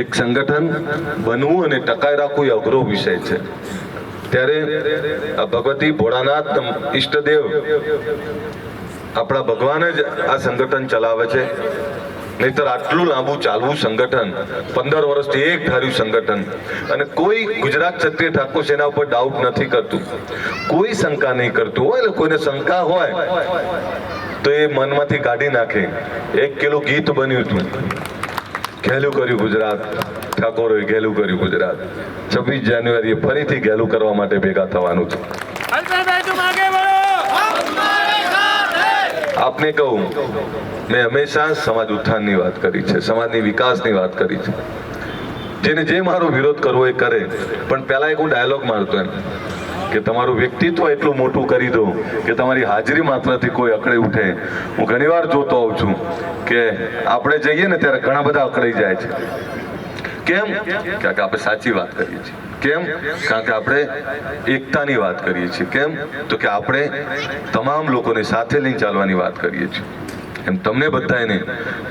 એક સંગઠન બનવું અને ટકાઈ રાખવું એ અઘરો વિષય છે. ત્યારે ભગવતી ભોળાનાથ ઈષ્ટદેવ આપણા ભગવાન જ આ સંગઠન ચલાવે છે. નહીતર આટલું લાંબુ ચાલવું સંગઠન, 15 વર્ષથી એક ધાર્યું સંગઠન, અને કોઈ ગુજરાત ક્ષત્રિય ઠાકોર સેના ઉપર ડાઉટ નથી કરતું, કોઈ શંકા નહીં કરતું હોય. એટલે કોઈને શંકા હોય તો એ મનમાંથી કાઢી નાખે. 1 કિલો ગીત બન્યું હતું, ઘેલું કર્યું ગુજરાત, ઠાકોરોએ ઘેલું કર્યું ગુજરાત. 26 જાન્યુઆરીએ ફરીથી ઘેલું કરવા માટે ભેગા થવાનું છે. આપને કહું, મેં હંમેશા સમાજ ઉત્થાનની વાત કરી છે, સમાજની વિકાસની વાત કરી છે. જેને જે મારો વિરોધ કરવો એ કરે, પણ પહેલા એક હું ડાયલોગ મારતો એમ કે તમારું વ્યક્તિત્વ એટલું મોટું કરી દો કે તમારી હાજરી માત્રથી કોઈ અકળાઈ ઉઠે. હું ઘણીવાર જોતો હોઉં છું કે આપણે જઈએ ને ત્યારે ઘણા બધા અકળાઈ જાય છે. કેમ? કારણ કે આપણે સાચી વાત કરીએ છીએ. કેમ? કારણ કે આપણે એકતાની વાત કરીએ છીએ. કેમ? તો કે આપણે તમામ લોકોને સાથે લઈને ચાલવાની વાત કરીએ છીએ. એમ તમને બધાને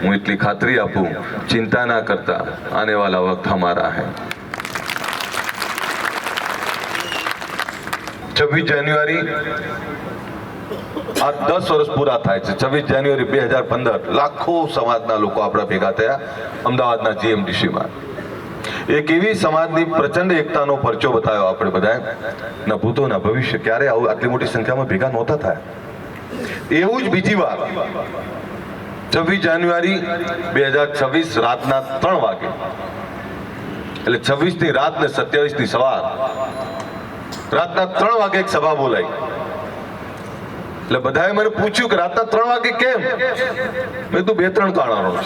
હું એટલી ખાતરી આપું, ચિંતા ના કરતા, આને વાલા વક્ત હમારા હૈ. 26 જાન્યુઆરી આ 10 વર્ષ પૂરા થાય છે. 26 જાન્યુઆરી 2015 લાખો સમાજના લોકો આપણા ભેગા થયા અમદાવાદના જીએમડીસીમાં. એક એવી સમાજની પ્રચંડ એકતાનો પરચો બતાવ્યો આપણે બધાએ. ના ભૂતો ના ભવિષ્ય ક્યારે આવું આટલી મોટી સંખ્યામાં ભેગા નહોતા થયા. એવું જ બીજી વાર 26 જાન્યુઆરી 2026 રાતના 3 વાગે, એટલે 26 ની રાત ને 27 ની સવાર, રાતના 3 વાગે એક સભા બોલાઈ. એટલે બધાએ મને પૂછ્યું કે રાતના 3 વાગે કેમ? મેં તો 2-3 કારણો છે.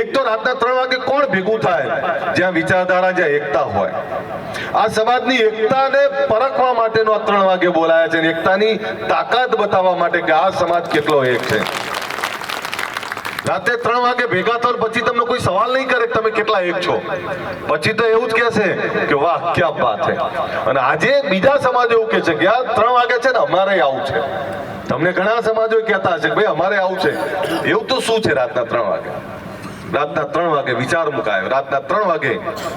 એક તો રાતના 3 વાગે કોણ ભેગું થાય? જ્યાં વિચારધારા, જ્યાં એકતા હોય. આ સમાજની એકતાને પરખવા માટેનો આ 3 વાગે બોલાયા છે, એકતાની તાકાત બતાવવા માટે કે આ સમાજ કેટલો એક છે. રાતે 3 વાગે ભેગા થો પછી તમને કોઈ સવાલ નહીં કરે કે તમે કેટલા એક છો. પછી તો એવું જ કહેશે કે વાહ ક્યા બાત છે. અને આજે બીજા સમાજ એવું કહે છે કે આ 3 વાગે છે ને અમારે આવું છે. તમને ઘણા સમાજો કહેતા હશે કે ભાઈ અમારે આવું છે. એવું તો શું છે? રાતના 3 વાગે, રાતના 3 વાગે વિચાર મુકાય, રાતના 3 વાગે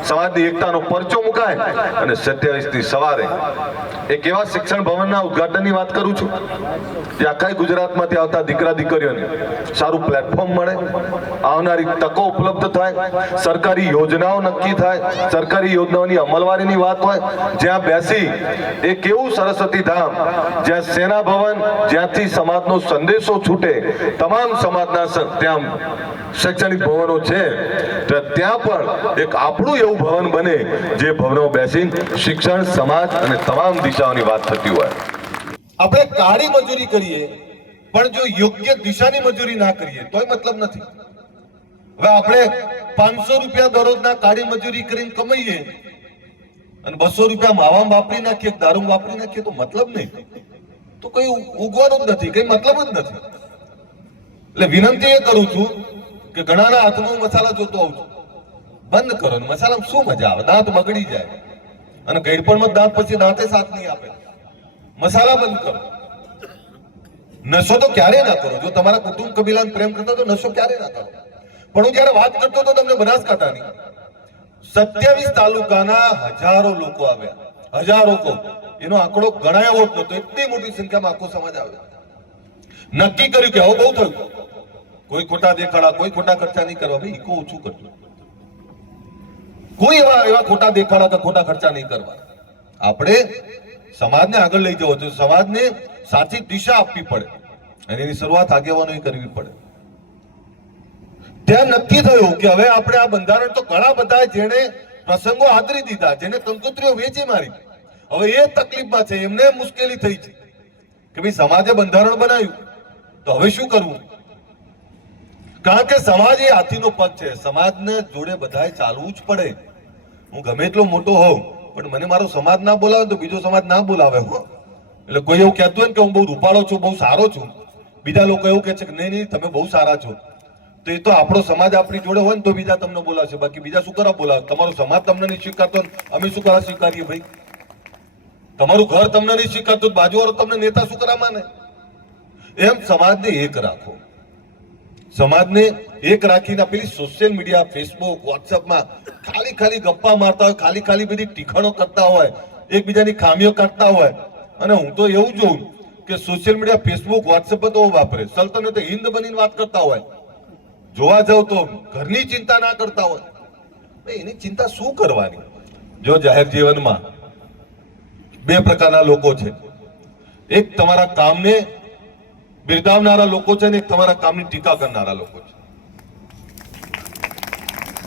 સમાજની એકતાનો પરચો મુકાય. અને 27 ની સવારે એક એવા શિક્ષણ ભવનના ઉદ્ઘાટનની વાત કરું છું જે આખા ગુજરાતમાંથી આવતા દીકરા દીકરીઓને સારું પ્લેટફોર્મ મળે, આવનારી તકો ઉપલબ્ધ થાય, સરકારી યોજનાઓ નક્કી થાય, સરકારી યોજનાઓની અમલવારીની વાત હોય. જ્યાં બેસી એક એવું સરસ્વતી ધામ, જ્યાં સેના ભવન, જ્યાંથી સમાજનો સંદેશો છૂટે, તમામ સમાજના ત્યાં શૈક્ષણિક ભવનો છે, તો ત્યાં પણ એક આપણું એવું ભવન બને જે ભવનો બેસી શિક્ષણ, સમાજ અને તમામ દિશાઓની વાત થતી હોય. આપણે કાળી મજૂરી કરીએ પણ જો યોગ્ય દિશાની મજૂરી ના કરીએ તોય મતલબ નથી. હવે આપણે 500 રૂપિયા દરરોજના કાળી મજૂરી કરીને કમાઈએ અને 200 રૂપિયા માવામાં વાપરી નાખીએ, દારૂ વાપરી નાખીએ તો મતલબ નહીં. તો કઈ ઉગવાનું જ નથી, કઈ મતલબ જ નથી. એટલે વિનંતી એ કરું છું કે ઘણાના હાથમાં મસાલા જોતો હોઉં છું, બંધ કરો. મસાલામાં શું મજા આવે? દાંત બગડી જાય અને ગઈડપણમાં દાંત પછી દાંતે સાથ નહીં આપે. મસાલા બંધ કરો. નશો તો ક્યારે ના કરો. જો તમારા કુટુંબ કબીલાને પ્રેમ કરતા તો નશો ક્યારે ના કરો. પણ હું જયારે વાત કરતો હતો તમને બનાસકાંઠાની 27 તાલુકાના હજારો લોકો આવ્યા, હજારો કો એનો આંકડો ગણાયો જ નતો. એટલી મોટી સંખ્યામાં આખો સમાજ આવ્યો. નક્કી કર્યું કે હવે બહુ થયું, કોઈ ખોટા દેખાડા, કોઈ ખોટા ખર્ચા નહીં કરવા. ભાઈ ઇકો ઓછું કરજો. કોઈ એવા ખોટા દેખાડા કે ખોટા ખર્ચા નહીં કરવા. આપણે સમાજને આગળ લઈ જવો તો સમાજને સાચી દિશા આપવી પડે અને એની શરૂઆત આગેવાનોએ કરવી પડે. ત્યાં નક્કી થયું કે હવે આપણે આ બંધારણ તો ઘણા બધા જેને પ્રસંગો આદરી દીધા, જેને કંકોત્રીઓ વેચી મારી, હવે એ તકલીફમાં છે, એમને મુશ્કેલી થઈ છે કે ભાઈ સમાજે બંધારણ બનાવ્યું તો હવે શું કરવું? કારણ કે સમાજ એ હાથીનો પગ છે. સમાજને જોડે બધાએ ચાલવું જ પડે. હું ગમે એટલો મોટો હોઉં પણ મને મારો સમાજ ના બોલાવે તો બીજો સમાજ ના બોલાવે. એટલે કોઈ એવું કહેતું હોય ને કે હું બહુ રૂપાળો છું, બહુ સારો છું, બીજા લોકો એવું કહે છે કે નહીં નહીં તમે બહુ સારા છો, તો એ તો આપણો સમાજ આપણી જોડે હોય ને તો બીજા તમને બોલાવશે. બાકી બીજા શું કરવા બોલાવે? તમારો સમાજ તમને નહીં સ્વીકારતો, અમે શું કરવા સ્વીકારીએ? ભાઈ તમારું ઘર તમને નહીં સ્વીકારતું, બાજુવાળો તમને નેતા શું કરવા માને? એમ સમાજને એક રાખો. સમાજને એક રાખીને પેલી સોશિયલ મીડિયા, ફેસબુક, વોટ્સઅપમાં ખાલી ગપ્પા મારતા હોય, ખાલી બધી ટીખણો કરતા હોય, એકબીજાની ખામીઓ કાઢતા હોય. અને હું તો એવું જોઉં કે સોશિયલ મીડિયા, ફેસબુક, વોટ્સઅપ તો વાપરે, સલ્તનત હિન્દ બનીને વાત કરતા હોય. જોવા જાવ તો ઘરની ચિંતા ના કરતા હોય. એની ચિંતા શું કરવાની? જો જાહેર જીવનમાં બે પ્રકારના લોકો છે. એક તમારા કામને બિરદાવનારા લોકો છે ને એક તમારા કામની ટીકા કરનારા લોકો છે.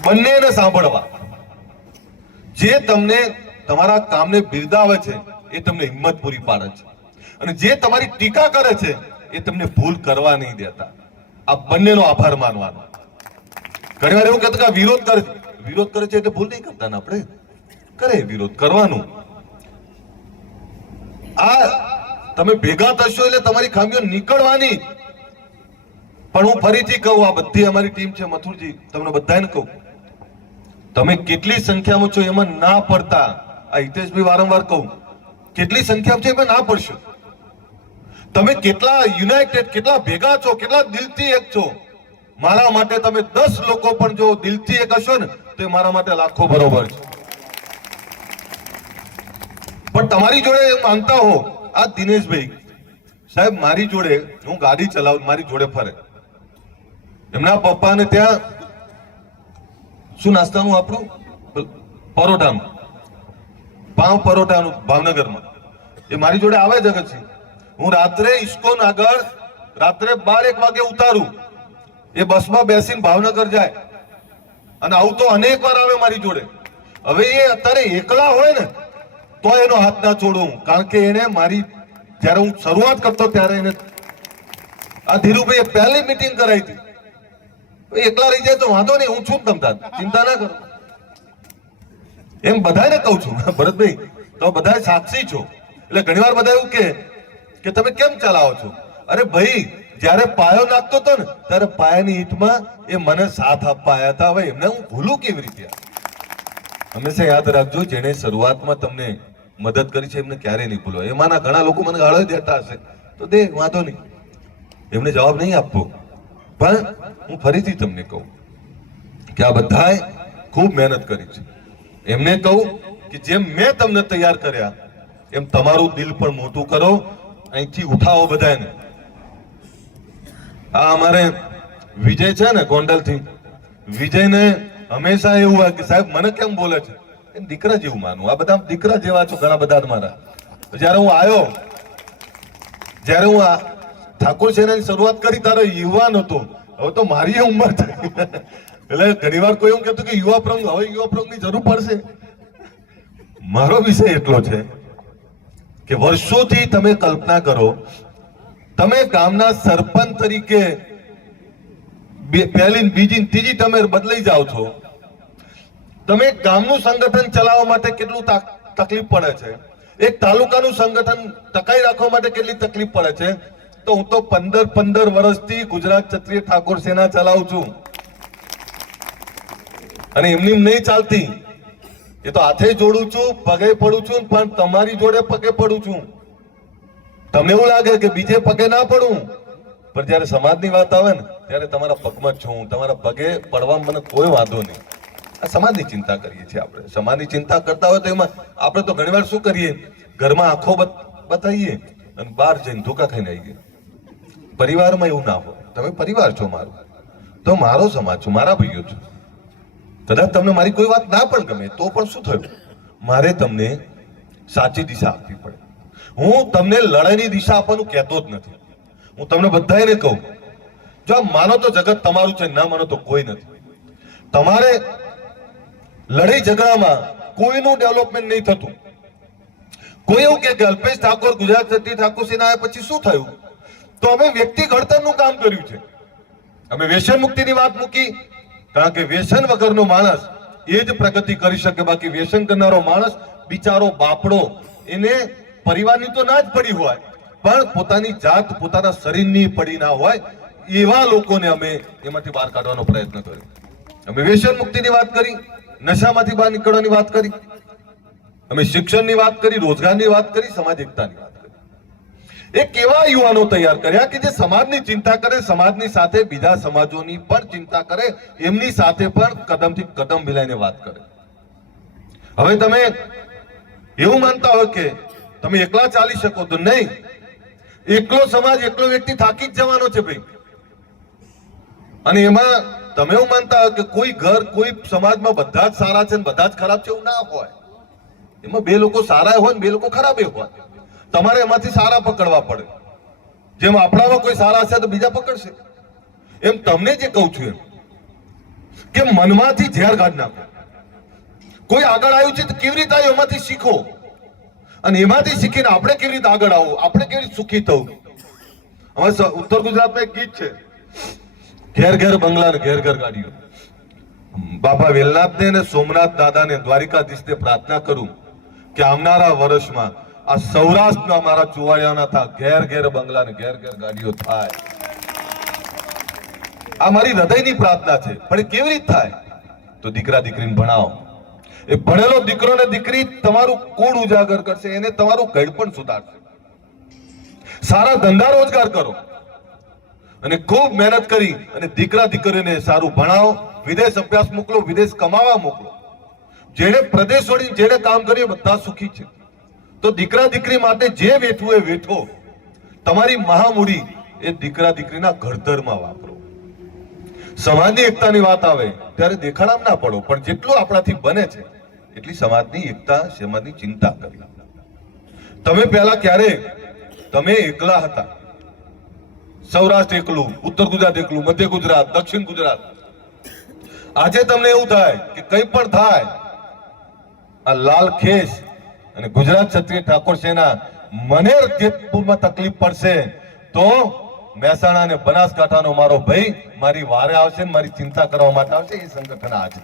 બંનેને સાંભળવા. જે તમને તમારા કામને બિરદાવે છે એ તમને હિંમત પૂરી પાડે છે, અને જે તમારી ટીકા કરે છે એ તમને ભૂલ કરવા નહીં દેતા. આ બંનેનો આભાર માનવાનો. ઘણીવાર એવું કહેતા કે વિરોધ કરે છે એટલે ભૂલ નહીં કરતા ને, આપણે કરે વિરોધ કરવાનું. આ તમે ભેગા થશો એટલે તમારી ખામીઓ નીકળવાની. પણ હું ફરીથી કહું, આ બધી અમારી ટીમ છે, મથુરજી તમને બધાને કહું, તમે કેટલી સંખ્યામાં છો એમાં ના પડતા. આ હિતેશભાઈ વારંવાર કહું, કેટલી સંખ્યામાં છે એમાં ના પડશો. તમે કેટલા યુનાઇટેડ, કેટલા ભેગા છો, કેટલા દિલથી એક છો. મારા માટે તમે 10 લોકો પણ જો દિલથી એક હશો ને તો એ મારા માટે લાખો બરોબર છે. પણ તમારી જોડે માનતા હો, આ દિનેશભાઈ સાહેબ મારી જોડે, હું ગાડી ચલાવું, મારી જોડે ફરે. એમના પપ્પાને ત્યાં શું નાસ્તાનું આપણું પરોઠાનું, પાવ પરોઠાનું ભાવનગરમાં, એ મારી જોડે આવે જગતસિંહ. હું રાત્રે ઇસ્કોન આગળ રાત્રે 12-1 વાગે ઉતારું, એ બસમાં બેસીને ભાવનગર જાય. અને આવું તો અનેક વાર આવે મારી જોડે. હવે એ અત્યારે એકલા હોય ને તો એનો હાથ ના છોડું, કારણ કે એને મારી જયારે હું શરૂઆત કરતો ત્યારે એને આ ધીરુભાઈએ પહેલી મીટિંગ કરાવી હતી. એકલા રહી જાય તો વાંધો નહીં, હું છું તમતા, ચિંતા ના કરો. એમ બધાને કહું છું ભરતભાઈ, તો બધા સાક્ષી છો. એટલે ઘણીવાર બધા એવું કે તમે કેમ ચલાવો છો? અરે ભાઈ, જયારે પાયો નાખતો હતો ને ત્યારે પાયાની ઈંટમાં એ મને સાથ આપવા આવ્યા હતા. હવે એમને હું ભૂલું કેવી રીતે? હંમેશા યાદ રાખજો, જેને શરૂઆતમાં તમને મદદ કરી છે એમને ક્યારેય નહીં ભૂલો. એમાંના ઘણા લોકો મને ગાળો દેતા હશે તો દે, વાંધો નહીં, એમને જવાબ નહીં આપવો. પણ હું ફરીથી તમને કહું કે આ બધાએ ખૂબ મહેનત કરી છે. એમને કહું કે જેમ મેં તમને તૈયાર કર્યા એમ તમારું દિલ પણ મોટું કરો, અહીંથી ઉઠાવો બધાને. આ અમારે વિજય છે ને ગોંડલથી, વિજયને હંમેશા એવું હોય કે સાહેબ મને કેમ બોલે છે, એમ દીકરા જેવું માનું. આ બધા દીકરા જેવા છો ઘણા બધા મારા. જયારે હું આવ્યો, જયારે હું આ ઠાકોર સેનાની શરૂઆત કરી ત્યારે યુવાન હતો. હવે તો મારી ઉંમર થઈ, એટલે ઘણી વાર કોઈ એવું કહેતું કે યુવા પ્રમુખ, હવે યુવા પ્રમુખની જરૂર પડશે. મારો વિષય એટલો છે કે વર્ષોથી તમે કલ્પના કરો, તમે ગામના સરપંચ તરીકે પહેલી, બીજી, ત્રીજી તમે બદલાઈ જાઓ છો. તમે ગામનું સંગઠન ચલાવવા માટે કેટલું તકલીફ પડે છે, એક તાલુકાનું સંગઠન ટકાઈ રાખવા માટે કેટલી તકલીફ પડે છે. તો હું તો 15 વર્ષથી ગુજરાત ક્ષત્રિય ઠાકોર સેના ચલાવું છું, અને એમની નહીં ચાલતી. એ તો હાથે જોડું છું, પગે પડું છું, પણ તમારી જોડે પગે પડું છું. તમને એવું લાગે કે બીજે પગે ના પડું, પણ જયારે સમાજની વાત આવે ને ત્યારે તમારા પગમાં જ છું. તમારા પગે પડવા મને કોઈ વાંધો નહીં. આ સમાજની ચિંતા કરીએ છીએ આપણે. સમાજની ચિંતા કરતા હોય તો એમાં આપણે તો ઘણીવાર શું કરીએ, ઘરમાં આંખો બતાવીએ અને બહાર જઈને ધોકા ખાઈને આવીએ. પરિવારમાં એવું ના હોય. તમે પરિવાર છો મારો, તો મારો સમાજ છો, મારા ભાઈઓ છો. કદાચ તમને મારી કોઈ વાત ના પણ ગમે તો પણ શું થયું, મારે તમને સાચી દિશા આપવી પડે. હું તમને લડાઈની દિશા આપવાનું કહેતો જ નથી. હું તમને બધાને કહું, જો માનો તો જગત તમારું છે, ના માનો તો કોઈ નથી. તમારે લડાઈ ઝઘડામાં કોઈનું ડેવલપમેન્ટ નહીં થતું. કોઈ એવું કે અલ્પેશ ઠાકોર ગુજરાત ક્ષત્રિય ઠાકોર સેના આવ્યા પછી શું થયું? તો અમે વ્યક્તિ ઘડતરનું કામ કર્યું છે. અમે વ્યસન મુક્તિની વાત મૂકી, કારણ કે વ્યસન વગરનો માણસ એ જ પ્રગતિ કરી શકે. બાકી વ્યસન કરનારો માણસ બિચારો બાપડો, એને પરિવારની તો ના જ પડી હોય, પણ પોતાની જાત, પોતાના શરીરની પડી ના હોય, એવા લોકોને અમે એમાંથી બહાર કાઢવાનો પ્રયત્ન કર્યો. અમે વ્યસન મુક્તિની વાત કરી, નશામાંથી બહાર નીકળવાની વાત કરી, અમે શિક્ષણની વાત કરી, રોજગારની વાત કરી, સમાજ એકતાની વાત કરી. એ કેવા યુવાનો તૈયાર કર્યા કે જે સમાજની ચિંતા કરે, સમાજની સાથે બીજા સમાજોની પણ ચિંતા કરે, એમની સાથે પણ કદમથી કદમ મિલાઈને વાત કરે. હવે તમે એવું માનતા હોય કે તમે એકલા ચાલી શકો, તો નહીં. એકલો સમાજ, એકલો વ્યક્તિ થાકી જ જવાનો છે ભાઈ. અને એમાં તમે એવું માનતા હોય કે કોઈ ઘર, કોઈ સમાજમાં બધા જ સારા છે ને બધા જ ખરાબ છે, એવું ના હોય. એમાં બે લોકો સારા હોય ને બે લોકો ખરાબ હોય. તમારે એમાંથી સારા પકડવા પડે. જેમ આપણામાં કોઈ સારા હશે તો બીજા પકડશે. એમ તમને જે કહું છું એમ કે મનમાંથી ઝેર કાઢી નાખો. કોઈ આગળ આવ્યું છે તો કેવી રીતે આવ્યું એમાંથી શીખો, અને એમાંથી શીખીને આપણે કેવી રીતે આગળ આવવું, આપણે કેવી રીતે સુખી થવું. હવે ઉત્તર ગુજરાતમાં એક ગીત છે, ઘેર ઘેર બંગલા ને ઘેર ઘર ગાડીઓ. બાપા વેલનાથને અને સોમનાથ દાદાને, દ્વારિકાધીશને પ્રાર્થના કરું કે આવનારા વર્ષમાં આ સૌરાષ્ટ્રના મારા ચુવાડિયાના થાય ઘેર ઘેર બંગલા ને ઘેર ઘેર ગાડીઓ થાય. આ મારી હૃદયની પ્રાર્થના છે. પણ એ કેવી રીતે થાય? તો દીકરા દીકરીને ભણાવો. એ ભણેલો દીકરો ને દીકરી તમારું કુળ ઉજાગર કરશે, એને તમારું ઘર પણ સુધારશે. સારા ધંધા રોજગાર કરો અને ખૂબ મહેનત કરી અને દીકરા દીકરીને સારું ભણાવો. વિદેશ અભ્યાસ મોકલો, વિદેશ કમાવા મોકલો. જેને પ્રદેશ છોડી જેને કામ કર્યું બધા સુખી છે. તો દીકરા દીકરી માટે જે વેઠવું એ વેઠો. તમારી મહામૂડી એ દીકરા દીકરીના ઘડતરમાં વાપરો. સમાજની એકતાની વાત આવે ત્યારે દેખાડામ ના પડો, પણ જેટલું આપણાથી બને છે એટલી સમાજની એકતા, સમાજની ચિંતા કરી. તમે પહેલા ક્યારે તમે એકલા હતા. સૌરાષ્ટ્ર એકલું, ઉત્તર ગુજરાત એકલું, મધ્ય ગુજરાત, દક્ષિણ ગુજરાત. આજે તમને એવું થાય કે કંઈ પણ થાય, આ લાલ ખેસ અને ગુજરાત ક્ષત્રિય ઠાકોર સેના મને જેતપુરમાં તકલીફ પડશે તો મહેસાણા અને બનાસકાંઠાનો મારો ભાઈ મારી વારે આવશે ને મારી ચિંતા કરવા માટે આવશે. એ સંગઠન આજે